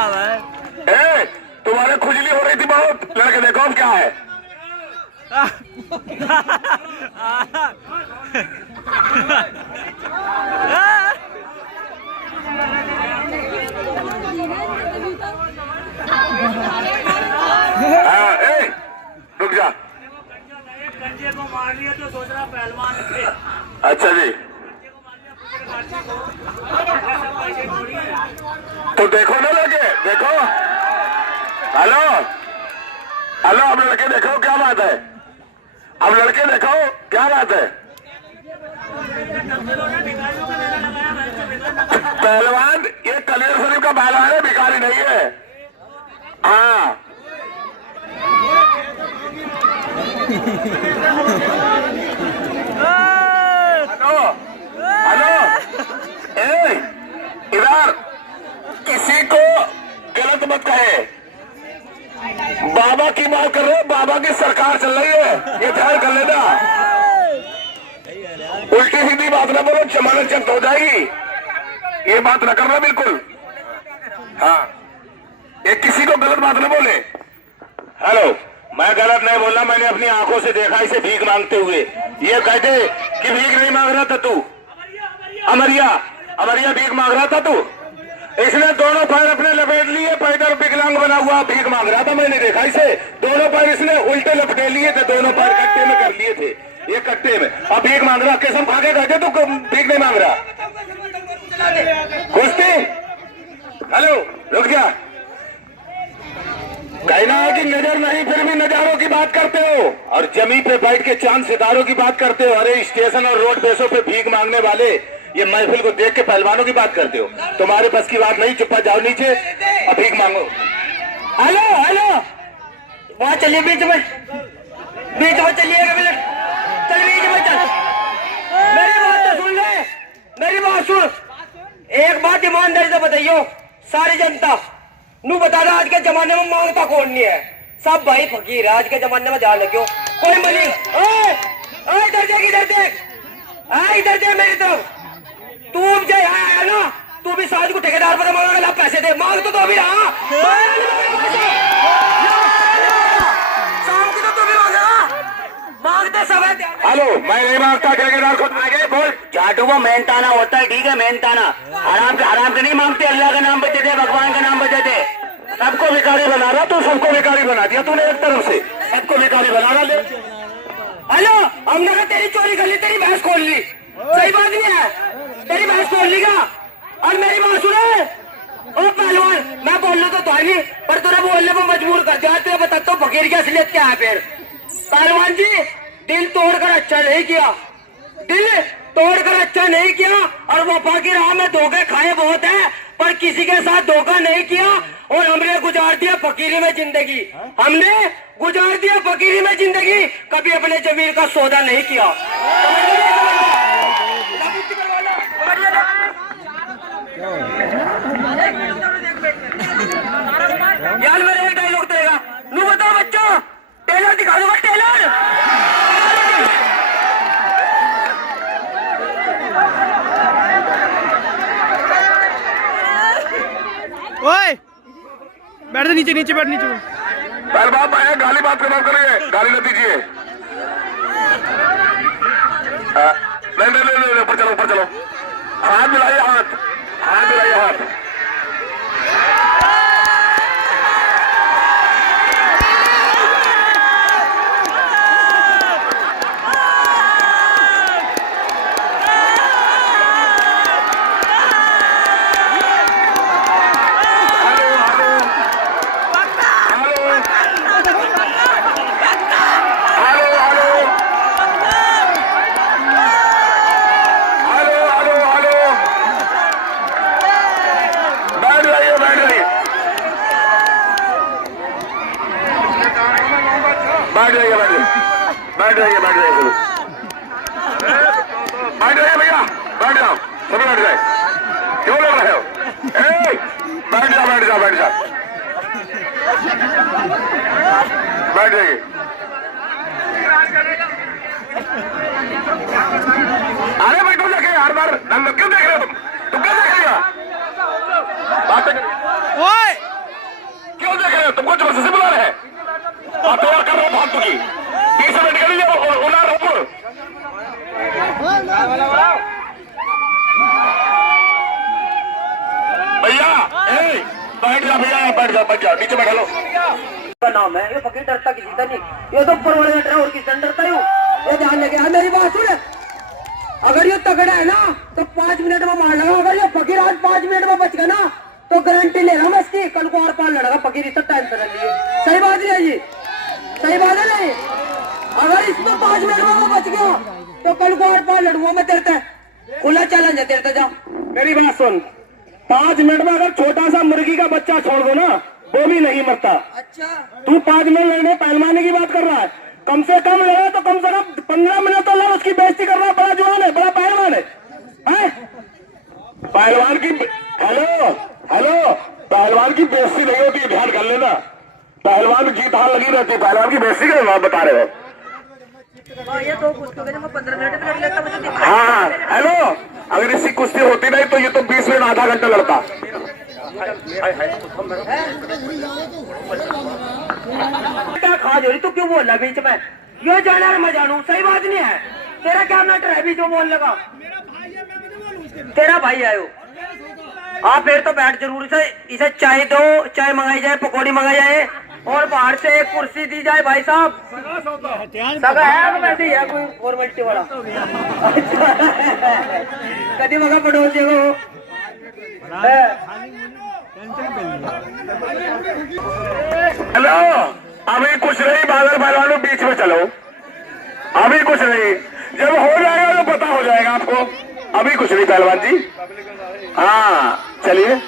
ए, तुम्हारे खुजली हो रही थी बहुत, लड़के देखो अब क्या है। रुक जा। कंजे को मार लिया तो सोच रहा पहलवान थे। अच्छा जी, तो देखो ना लड़के, देखो। हेलो हेलो, अब लड़के देखो क्या बात है, अब लड़के देखो क्या बात है। पहलवान ये कलेर शरीफ का पहलवान है, भिखारी नहीं है। हाँ हेलो हेलो, इधर किसी को गलत मत कहे। बाबा की बात कर रहे हो, बाबा की सरकार चल रही है, ये ध्यान कर लेना। उल्टी सीधी बात ना बोलो, जमानत जब्त हो जाएगी, ये बात ना करना बिल्कुल। हाँ, ये किसी को गलत बात ना बोले। हेलो, मैं गलत नहीं बोल रहा, मैंने अपनी आंखों से देखा इसे भीख मांगते हुए। ये कहते कि भीख नहीं मांग रहा था तू, अमरिया अमरिया भीख मांग रहा था तू। इसने दोनों पैर अपने लपेट लिए, पैदल विकलांग बना हुआ भीख मांग रहा था, मैंने देखा इसे। दोनों पैर इसने उल्टे लपटे लिए थे, दोनों पैर कट्टे में कर लिए थे, ये कट्टे में। अब भीख मांग रहा, कसम खा के कहते तू भीख नहीं मांग रहा। कुश्ती, हेलो रुक जा। कहना है कि नजर नहीं, फिर भी नजारों की बात करते हो, और जमी पे बैठ के चांद सितारों की बात करते हो। अरे स्टेशन और रोड बेसों पे भीख मांगने वाले ये महफिल को देख के पहलवानों की बात करते हो। तुम्हारे बस की बात नहीं, चुप्पा जाओ नीचे और भीख मांगो। हेलो हेलो, वहां चलिए बीच में चलिएगा मिनट, चल बीच में चल। मेरी बात तो सुन ले, मेरी बात सुन। एक बात ईमानदारी से बताइयो सारी जनता नू, बता रहा आज के जमाने में मांगता कौन नहीं है, सब भाई फकीर है आज के जमाने में। ध्यान रखियो, कोई मनी इधर देख, इधर देख, इधर देख मेरी तरफ। तू जो आया ना, तू भी साज को ठेकेदार पर मांगा, पैसे दे, मांग तो अभी रहा। शाम की तो तू भी मांगते सब है। हेलो, मैं नहीं मांगता, ठेकेदार खुद मांगे। बोल, जाटू को मेहनताना होता है, ठीक है मेहनताना। आराम के नहीं मांगते, अल्लाह का नाम बचे थे, भगवान का नाम बचे थे। सबको भिखारी बना रहा तू, सबको भिखारी बना दिया तूने, एक तरफ से सबको भिखारी बना रहा। हेलो, हमने कहा तेरी चोरी कर ली, तेरी भैंस खोल ली, सही बात नहीं है, तेरी भैंस खोल ली का। और मेरी बात सुने, ओ पहलवान, मैं बोल रहा तो नहीं, पर तुझे बोलने को मजबूर कर दिया। तुझे बताता हूँ फकीर की असलियत क्या है। फिर पहलवान जी, दिल तोड़कर अच्छा नहीं किया, दिल तोड़कर अच्छा नहीं किया, और वफा की राह में धोखे खाए बहुत है, पर किसी के साथ धोखा नहीं किया। और हमने गुजार दिया फकीरी में जिंदगी, हमने गुजार दिया फकीरी में जिंदगी, कभी अपने जमीर का सौदा नहीं किया। यार मेरे एक डायलॉग देगा, नू बताओ बच्चों, टेलर दिखा दो, टेलर। ओए बैठ दे, नीचे नीचे बैठ, नीचे बैठ। बाप आए, गाली बात करना करिए, गाली न दीजिए। नहीं, ऊपर चलो, ऊपर चलो। हाथ मिलाइए, हाथ मिलाइए, हाथ। बैठ जाइए भैया, बैठ जाओ, सभी बैठ जाए। क्यों लड़ रहे हो? बैठ जाओ, बैठ जाइए। अरे बैठो जाके, हर बार क्यों देख रहे हो तुम? क्यों देखेगा? बात ओए बैठ जा भैया, बैठ जा, बैठ जा, नीचे बैठा लो। का नाम है ये, फकीर डरता किसी का नहीं, ये तो ऊपर वाले डर और किसी डरता हूँ। ये ध्यान लगे, मेरी बात सुन, अगर ये तगड़ा है ना तो 5 मिनट में मार लगा। अगर ये फकीर आज 5 मिनट में बच गया ना तो गारंटी ले रहा हूँ इसकी, कल को और पार लड़ेगा फकीर, इसका टाइम कर लिए। सही बात नहीं है जी, सही बात है नहीं? अगर इसमें 5 मिनट में वो बच गया तो कल को और पार लड़ूंगा मैं तेरे से, खुला चैलेंज है तेरे से। जा मेरी बात सुन, 5 मिनट में अगर छोटा सा मुर्गी का बच्चा छोड़ दो ना वो भी नहीं मरता। अच्छा, तू 5 मिनट लड़ने पहलवानी की बात कर रहा है, कम से कम लड़ा तो कम से कम 15 मिनट तो लड़, उसकी बेइज्जती कर रहा है। बड़ा जवान है, बड़ा पहलवान है, पहलवान की। हेलो हेलो, पहलवान की बेइज्जती नहीं होती, ध्यान कर लेना। पहलवान जीत हार लगी रहती, पहलवान की बेइज्जती का बता रहे हो। ये 2 कुश्ती 15 मिनट में लड़ लेता मुझे। हाँ हेलो, अगर इसकी कुश्ती होती नहीं तो ये तो 20 मिनट आधा घंटा लड़ता। क्या खा जोरी तू क्यों बोल रहा बीच में? यो जाना मैं जानू, सही बात नहीं है। तेरा क्या मैटर है बीच में बोल लगा? तेरा भाई आयो, आप फिर तो बैठ जरूर से, इसे चाय दो, चाय मंगाई जाए, पकौड़ी मंगाई जाए और बाहर से एक कुर्सी दी जाए। भाई साहब सगा है तो वैसे ही है, कोई फॉर्मेलिटी वाला। कभी मगा पड़ोस देखो। हेलो, अभी कुछ नहीं, बादल पहलवानों बीच में चलो, अभी कुछ नहीं, जब हो जाएगा तो पता हो जाएगा आपको। अभी कुछ नहीं पहलवान जी, हाँ चलिए।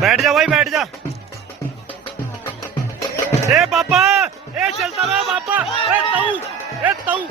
बैठ जा भाई, बैठ जा। ए पापा, ए चलता रहा पापा, ए ताऊ, ए ताऊ।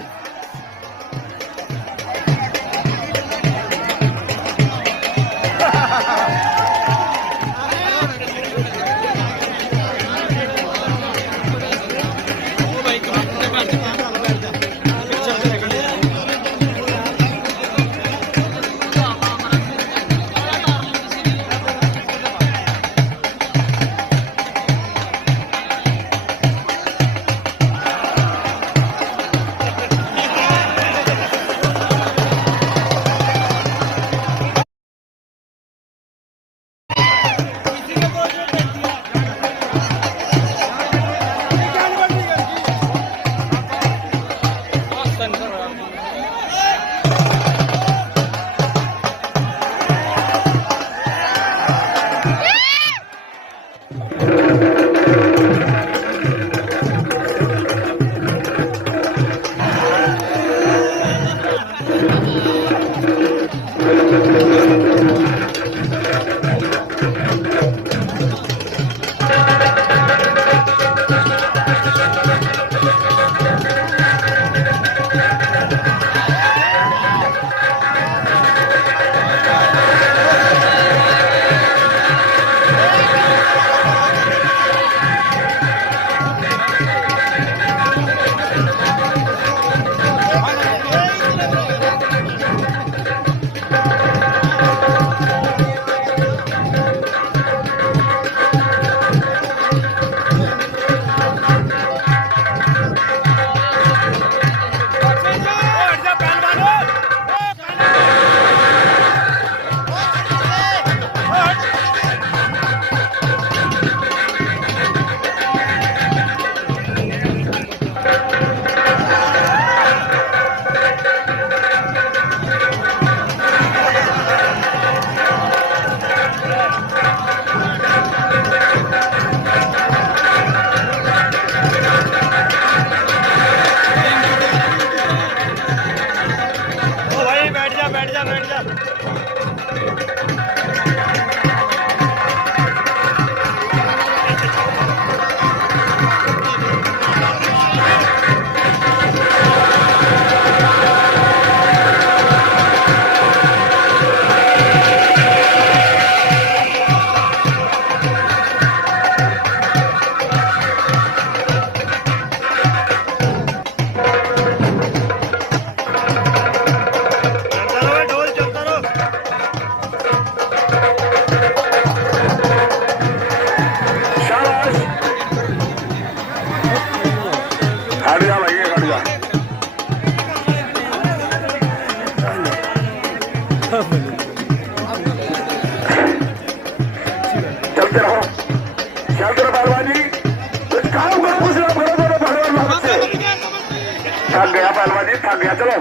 थक गया पहलवान जी, थक गया। चलो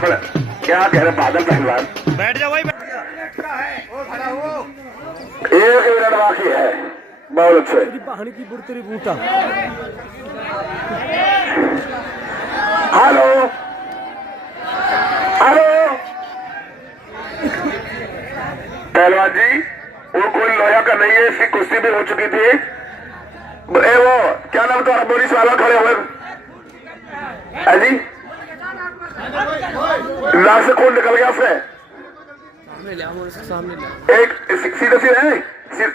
खड़े, क्या कह रहे बादल पहलवान। बैठ जाओ भाई। 1 मिनट बाकी है। बहुत अच्छे। हेलो हेलो पहलवान जी, वो कोई लोया का नहीं है, इसकी कुश्ती भी हो चुकी थी। वो क्या नाम तुम्हारा, पुलिस वाला खड़े हुए है जी, नाक से खून निकल गया उससे। एक सीधे सीधे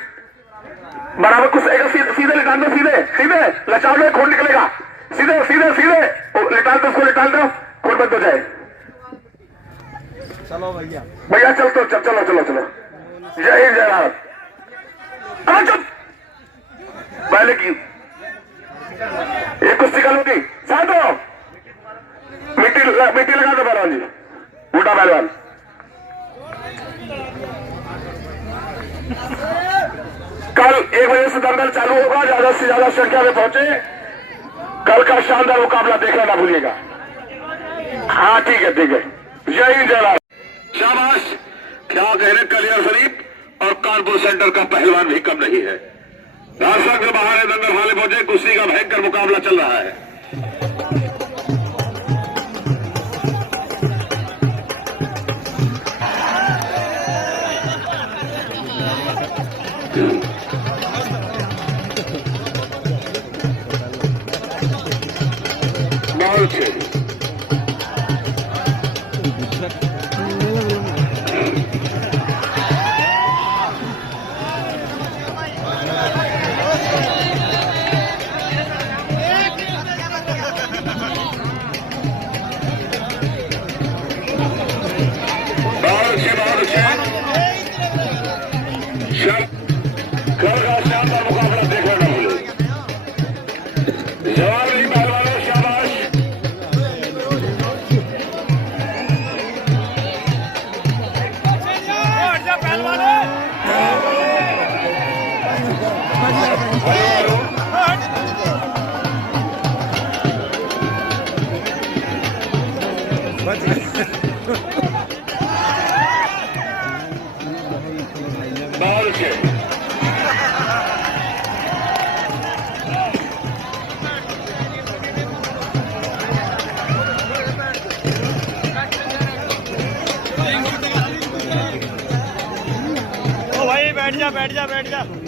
बराबर कुछ सीधे लिटाल दो, सीधे सीधे लचाओ, लो खून निकलेगा। सीधे सीधे सीधे लिटाल दो, उसको लिटाल दो, खून बंद हो जाए। चलो भैया, भैया चल तो चल, चलो चलो चलो। जय हिंद जय भारत। चुप, पहले की एक कुश्ती कल होगी, शांत हो। मिट्टी लगा दो पहलवान जी, उल्टा पहलवान। कल 1 बजे से दंगल चालू होगा, ज्यादा से ज्यादा संख्या में पहुंचे। कल का शानदार मुकाबला देखना ना भूलिएगा। हाँ ठीक है ठीक है। जय हिंद जय भारत। शाबाश, क्या कह रहे, कलियर शरीफ और कानपुर सेंटर का पहलवान भी कम नहीं है। दर्शक के बाहर दंगल हाले पहुंचे, कुश्ती का भयंकर मुकाबला चल रहा है। बहुत अच्छे। कल का शानदार मुकाबला देखना ना भूलो। जवाब नहीं पहलवानों, शाबाश। बहुत अच्छे। ओ भाई बैठ जा बैठ जा बैठ जा।